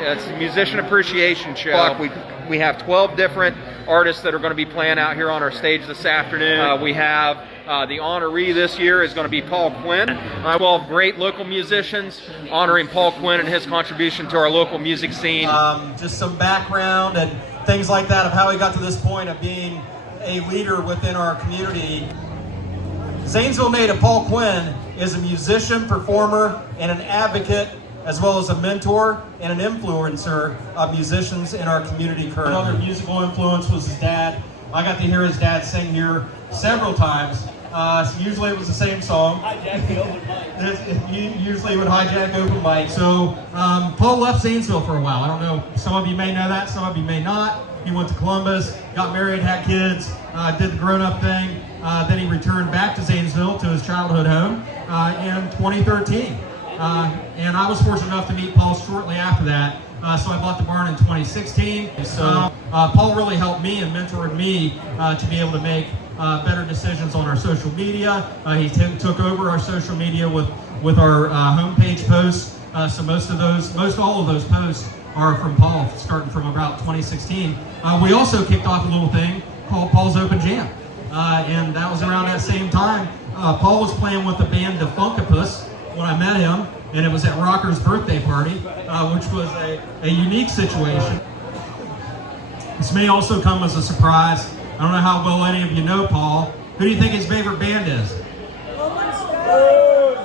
It's a musician appreciation show. We have 12 different artists that are going to be playing out here on our stage this afternoon. We have the honoree this year is going to be Paul Quinn. 12 great local musicians honoring Paul Quinn and his contribution to our local music scene. Just some background and things like that of how he got to this point of being a leader within our community. Zanesville native Paul Quinn is a musician, performer, and an advocate, as well as a mentor and an influencer of musicians in our community currently. Another musical influence was his dad. I got to hear his dad sing here several times. Usually it was the same song. Hijack the open mic. Usually would hijack open mic. So Paul left Zanesville for a while. I don't know, some of you may know that, some of you may not. He went to Columbus, got married, had kids, did the grown-up thing. Then he returned back to Zanesville, to his childhood home, in 2013. And I was fortunate enough to meet Paul shortly after that. So I bought the barn in 2016. So Paul really helped me and mentored me to be able to make better decisions on our social media. He took over our social media with our homepage posts. So most all of those posts are from Paul, starting from about 2016. We also kicked off a little thing called Paul's Open Jam. And that was around that same time. Paul was playing with the band Defunctopus when I met him, and it was at Rocker's birthday party, which was a unique situation. This may also come as a surprise. I don't know how well any of you know Paul. Who do you think his favorite band is?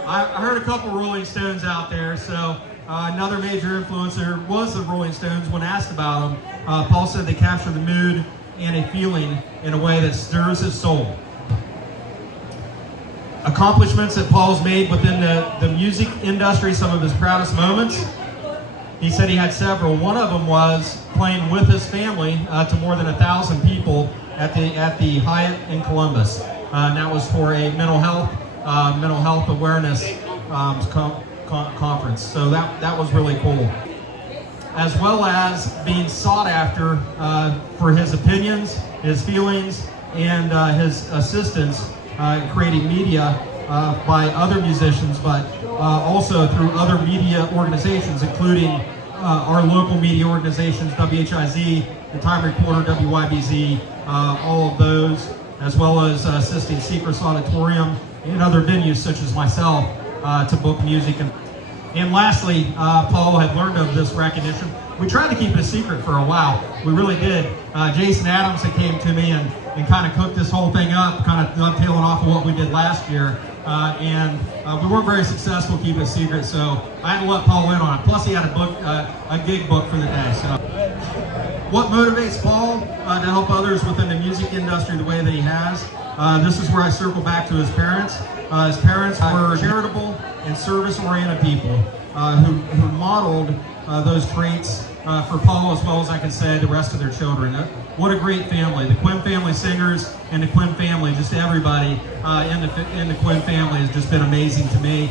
I heard a couple Rolling Stones out there, so another major influencer was the Rolling Stones. When asked about them, Paul said they capture the mood and a feeling in a way that stirs his soul. Accomplishments that Paul's made within the music industry, some of his proudest moments. He said he had several. One of them was playing with his family to more than 1,000 people at the Hyatt in Columbus. And that was for a mental health awareness conference. So that was really cool. As well as being sought after for his opinions, his feelings, and his assistance creating media by other musicians, but also through other media organizations, including our local media organizations, WHIZ, the Time Reporter, WYBZ, all of those, as well as assisting Secrets Auditorium and other venues such as myself to book music. And lastly, Paul had learned of this recognition. We tried to keep it a secret for a while. We really did. Jason Adams had came to me and kind of cooked this whole thing up, kind of dovetailing off of what we did last year. And we weren't very successful keeping it a secret, so I had to let Paul in on it. Plus he had a gig booked for the day. So, what motivates Paul to help others within the music industry the way that he has? This is where I circle back to his parents. His parents were charitable and service-oriented people who modeled those traits for Paul, as well as I can say the rest of their children. What a great family. The Quinn family singers and the Quinn family, just everybody in the Quinn family has just been amazing to me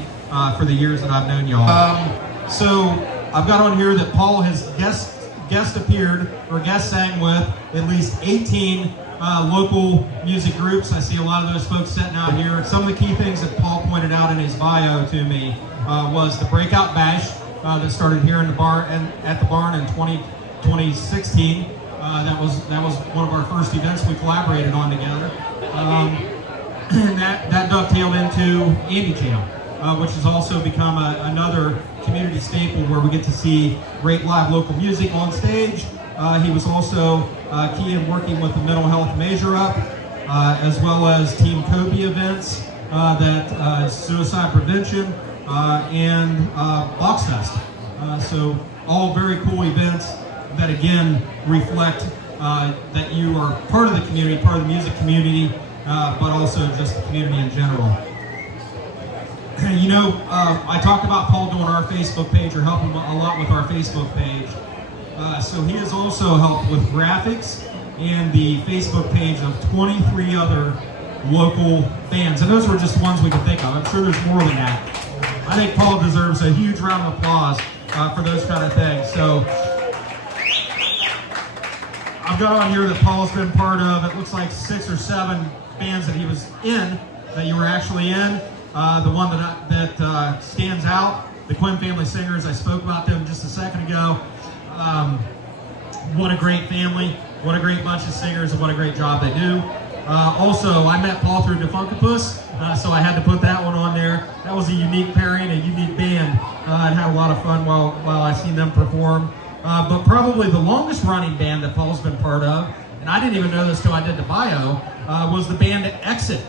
for the years that I've known y'all. So I've got on here that Paul has guest appeared or guest sang with at least 18 local music groups. I see a lot of those folks sitting out here. Some of the key things that Paul pointed out in his bio to me was the Breakout Bash that started here in the bar and at the barn in 2016. That was one of our first events we collaborated on together. And that dovetailed into Andy Jam, which has also become another community staple where we get to see great live local music on stage. He was also key in working with the Mental Health Measure Up, as well as Team Kobe events, suicide prevention, and Box Fest. So all very cool events that again reflect that you are part of the community, part of the music community, but also just the community in general. You know, I talked about Paul doing our Facebook page, or helping a lot with our Facebook page. So he has also helped with graphics and the Facebook page of 23 other local bands. And those were just the ones we could think of. I'm sure there's more than that. I think Paul deserves a huge round of applause for those kind of things. So I've got on here that Paul's been part of, it looks like 6 or 7 bands that he was in, that you were actually in. The one that stands out, the Quinn family singers. I spoke about them just a second ago. What a great family, what a great bunch of singers, and what a great job they do. Also, I met Paul through Defunctopus, so I had to put that one on there. That was a unique pairing, a unique band. I had a lot of fun while I seen them perform. But probably the longest running band that Paul's been part of, and I didn't even know this till I did the bio, was the band Exit.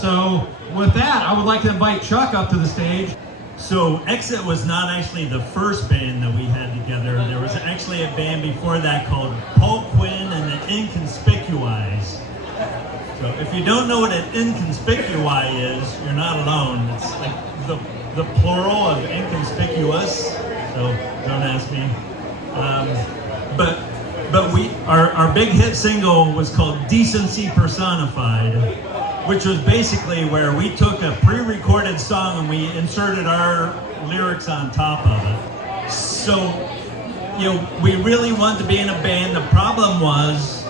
So with that, I would like to invite Chuck up to the stage. So Exit was not actually the first band that we had together. There was actually a band before that called Paul Quinn and the Inconspicuous. So if you don't know what an inconspicui is, you're not alone. It's like the plural of inconspicuous. So don't ask me. But our big hit single was called Decency Personified, which was basically where we took a pre-recorded song and we inserted our lyrics on top of it. So, we really wanted to be in a band. The problem was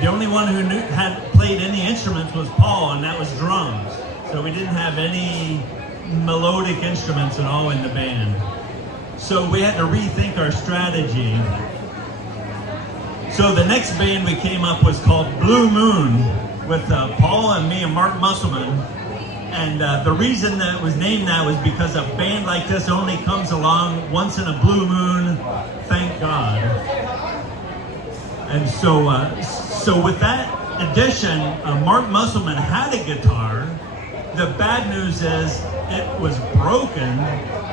the only one who had played any instruments was Paul, and that was drums. So we didn't have any melodic instruments at all in the band. So we had to rethink our strategy. So the next band we came up was called Blue Moon, with Paul and me and Mark Musselman. And the reason that it was named that was because a band like this only comes along once in a blue moon, thank God. And so with that addition, Mark Musselman had a guitar. The bad news is it was broken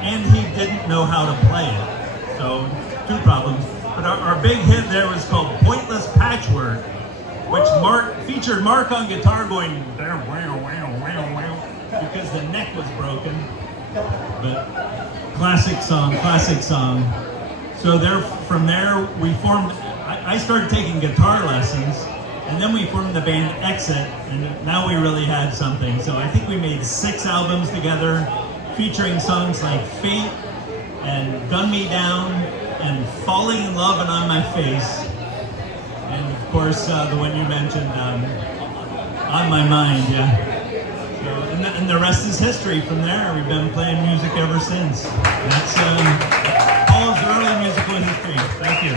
and he didn't know how to play it. So 2 problems. But our big hit there was called Pointless Patchwork, which featured Mark on guitar going wow, wow, wow, wow, because the neck was broken. But classic song. So from there we formed, I started taking guitar lessons, and then we formed the band Exit, and now we really had something. So I think we made 6 albums together, featuring songs like Fate and Gun Me Down and Falling in Love and On My Face. And of course, the one you mentioned, On My Mind, yeah. So, and the rest is history from there. We've been playing music ever since. That's Paul's early musical history. Thank you.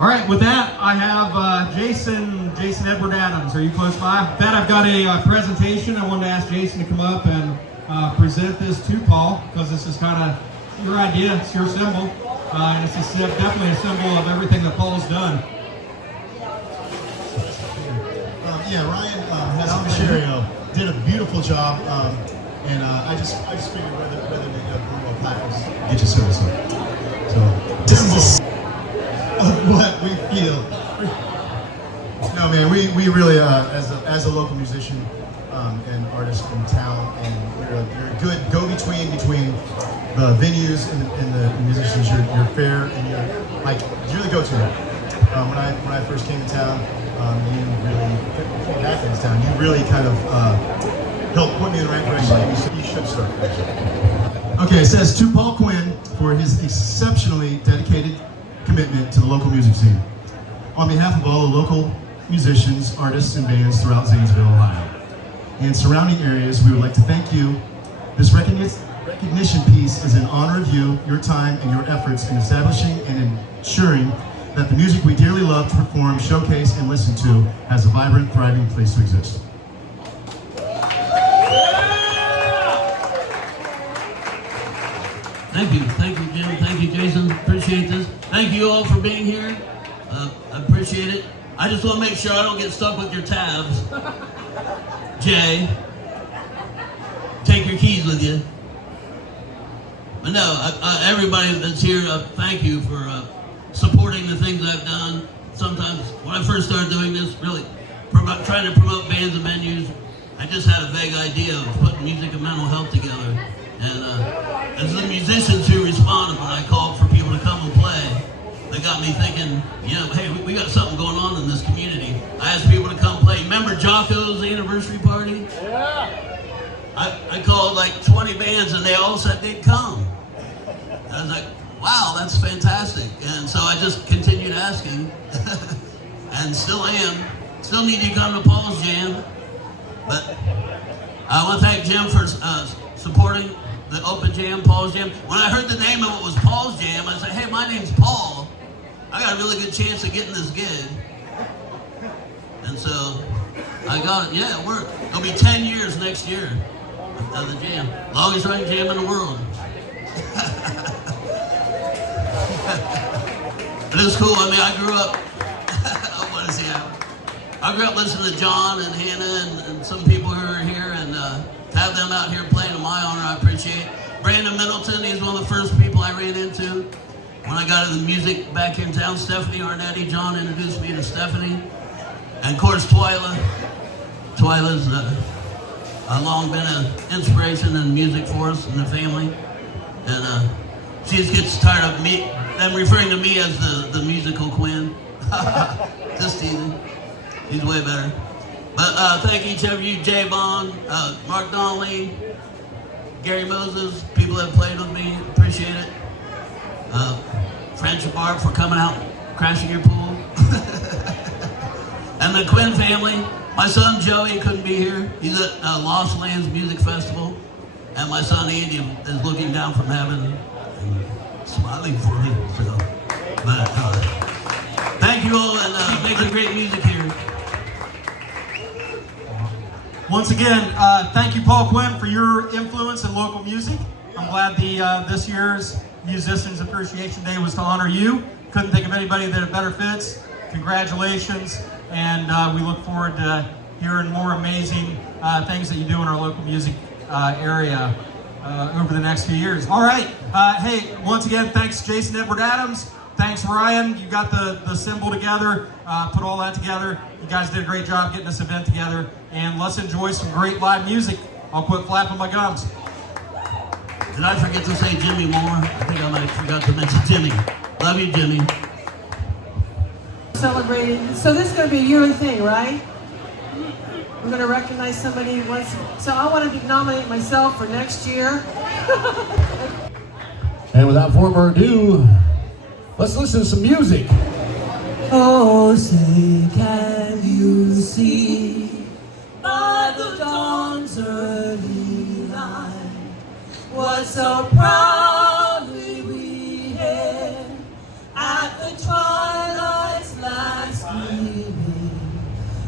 All right, with that, I have Jason Edward Adams. Are you close by? With that, I've got a presentation. I wanted to ask Jason to come up and present this to Paul, because this is kind of your idea. It's your symbol. And it's definitely a symbol of everything that Paul's done. Ryan Hassan did a beautiful job, and I just figured whether to bring a plaques, get your service on. So this is what we feel. No, man, we really, as a local musician and artist from town, and you're a good go-between between the venues and the musicians. You're fair, and you're the go-to. When I first came to town, you really came back into town. You really kind of helped put me in the right direction. You should start. Okay, it says to Paul Quinn for his exceptionally dedicated commitment to the local music scene. On behalf of all the local musicians, artists, and bands throughout Zanesville, Ohio, and surrounding areas, we would like to thank you. This recognition piece is in honor of you, your time, and your efforts in establishing and ensuring that the music we dearly love to perform, showcase, and listen to has a vibrant, thriving place to exist. Thank you, Jim. Thank you, Jason. Appreciate this. Thank you all for being here. I appreciate it. I just want to make sure I don't get stuck with your tabs. Jay, take your keys with you. But no, everybody that's here, thank you for supporting the things I've done. Sometimes, when I first started doing this, really trying to promote bands and venues, I just had a vague idea of putting music and mental health together. And as the musicians who responded when I called for people to come and play, they got me thinking, hey, we got something going on in this community. I asked people to come play. Remember Jocko's anniversary party? Yeah. I called like 20 bands and they all said they'd come. I was like, wow, that's fantastic. And so I just continued asking and still am. Still need you to come to Paul's Jam. But I want to thank Jim for supporting the open jam, Paul's Jam. When I heard the name of it was Paul's Jam, I said, hey, my name's Paul. I got a really good chance of getting this gig. And so I got, yeah, it worked. It'll be 10 years next year of the jam. Longest running jam in the world. But it was cool. I mean, I grew up, what is he at? I grew up listening to John and Hannah and some people who are here, and to have them out here playing in my honor, I appreciate. Brandon Middleton, he's one of the first people I ran into when I got into the music back here in town. Stephanie Arnetti, John introduced me to Stephanie. And of course, Twyla. Twyla's long been an inspiration in music for us and the family. And she just gets tired of me, them referring to me as the musical Quinn. Just teasing. He's way better. But thank each of you, Jay Vaughn, Mark Donnelly, Gary Moses, people that played with me, appreciate it. French and Barb for coming out, crashing your pool. And the Quinn family. My son Joey couldn't be here. He's at Lost Lands Music Festival. And my son Andy is looking down from heaven and smiling for me. So, but thank you all, and making great music here. Once again, thank you, Paul Quinn, for your influence in local music. I'm glad this year's Musicians Appreciation Day was to honor you. Couldn't think of anybody that it better fits. Congratulations, and we look forward to hearing more amazing things that you do in our local music area over the next few years. All right, hey, once again, thanks Jason Edward Adams. Thanks Ryan, you got the symbol together, put all that together. You guys did a great job getting this event together, and let's enjoy some great live music. I'll quit flapping my gums. Did I forget to say Jimmy Moore? I think I might have forgot to mention Jimmy. Love you, Jimmy. Celebrating. So this is going to be a yearly thing, right? We're going to recognize somebody once. So I want to nominate myself for next year. And without further ado, let's listen to some music. Oh, say can you see by the dawn's early light what so proudly we hailed at the twilight's last gleaming,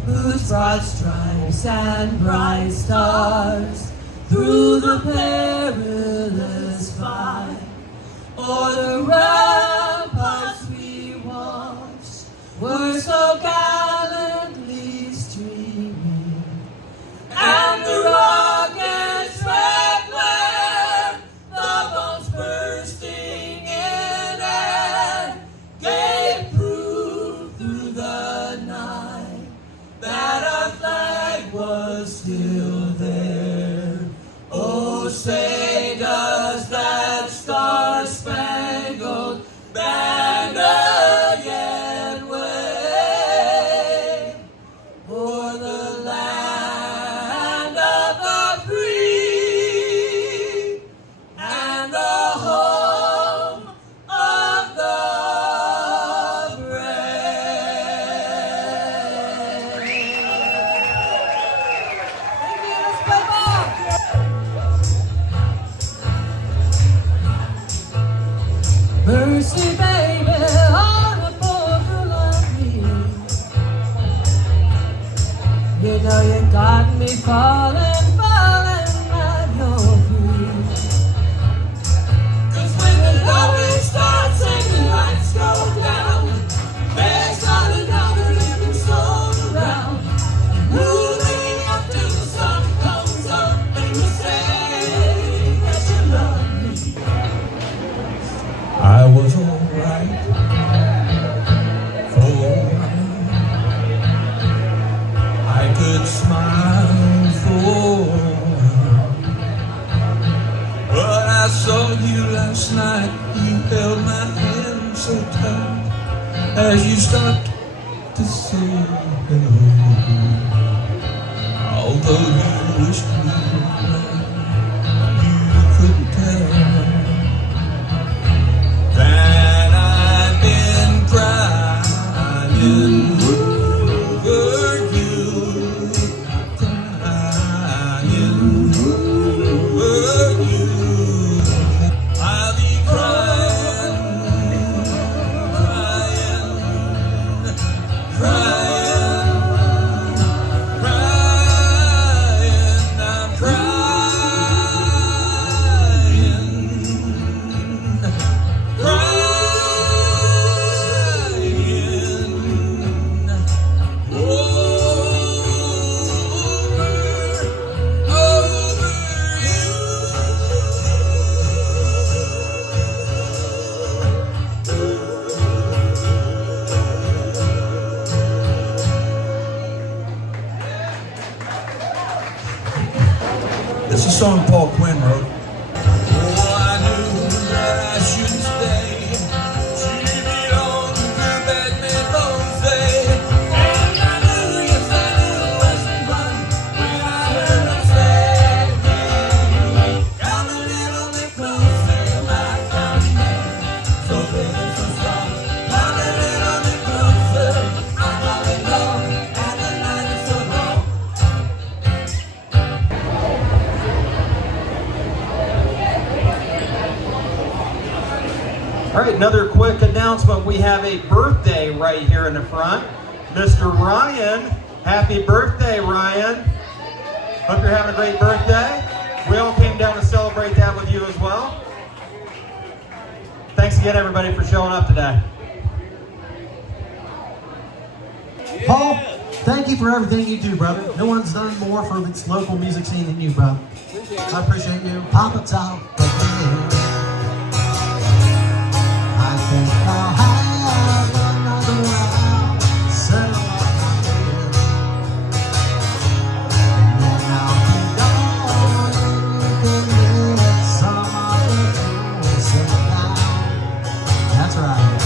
whose broad stripes and bright stars through the perilous fight o'er the ramparts we watched were so gallantly streaming, and the rockets red glare, the bombs bursting in air, gave proof through the night that our flag was still there. Oh, say does that star-spangled banner yet wave o'er the land of the free and the home of the brave. Thank you, let's play ball. Mercy, baby, on the border of me. You know you got me falling, falling at your feet. 'Cause when the loving starts and the lights go down, there's not another living soul around. Moving up till the sun comes up and you say that you love me. I was alright for a while. I could smile for a while. But I saw you last night. You held my hand so tight as you stopped to say hello. Although you wished me well, you couldn't tell that I've been crying over you, crying over you. Quinn wrote. Oh, I knew that I should stay. She belonged to Batman Jose. And I knew you said it wasn't fun when I heard her say, come a little bit closer, my kind. So big and so strong. Come a little bit closer. I'm all alone, and the night is so long. All right, another quick announcement. We have a birthday right here in the front. Mr. Ryan, happy birthday, Ryan. Hope you're having a great birthday. We all came down to celebrate that with you as well. Thanks again, everybody, for showing up today. Paul, thank you for everything you do, brother. No one's done more for this local music scene than you, brother. I appreciate you. Papa talk. I think I'll have another round. Settle on my head. And then I'll be gone, and you can let some of the cool sit down. That's right.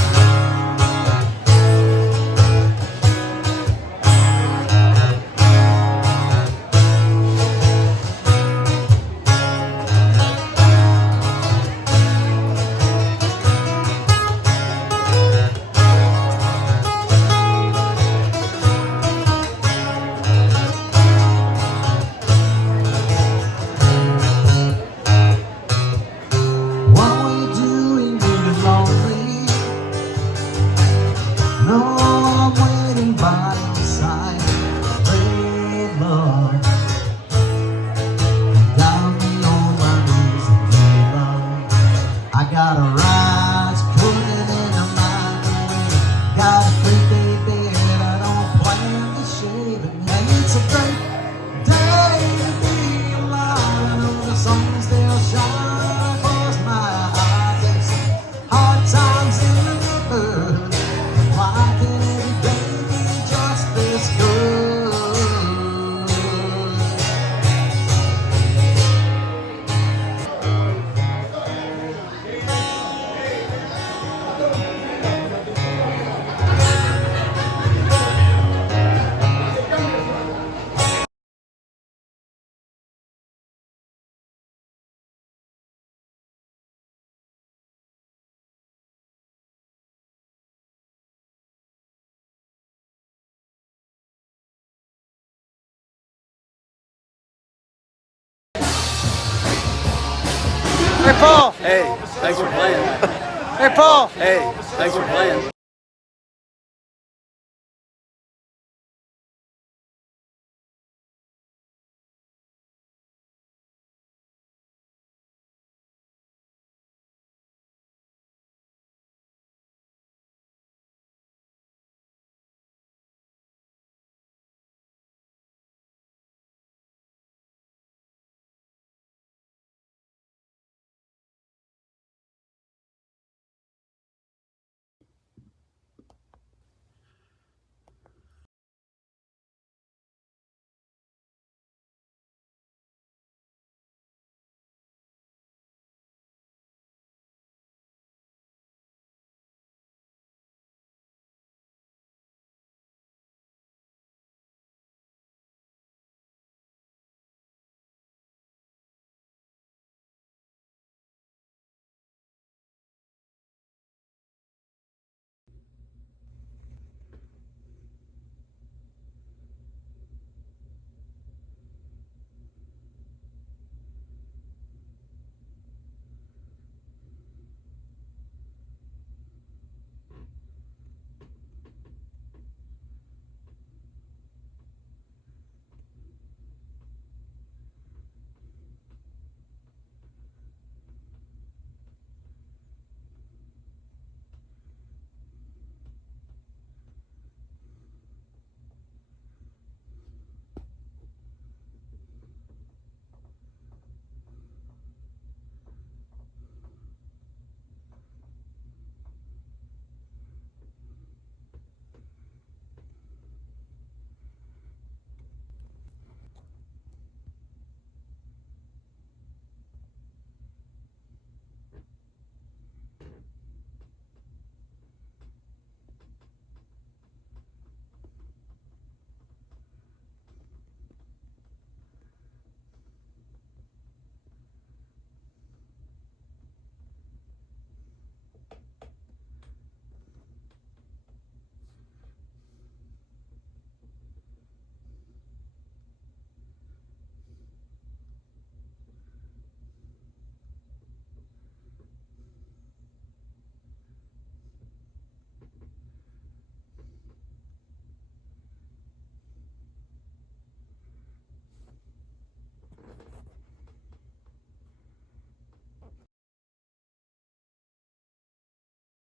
What were you doing when you're lonely? No, I'm waiting by your side. Great love, you got me on my knees and you love. I got a rise, put it in a mind. Got a free baby that I don't plan to shave it. And it's a great day to be alive. I know the sun still shines across my eyes. And some hard times in the neighborhood. Why can't every day be just this good? Hey, Paul. Hey, thanks for playing. Hey, Paul. Hey, thanks for playing.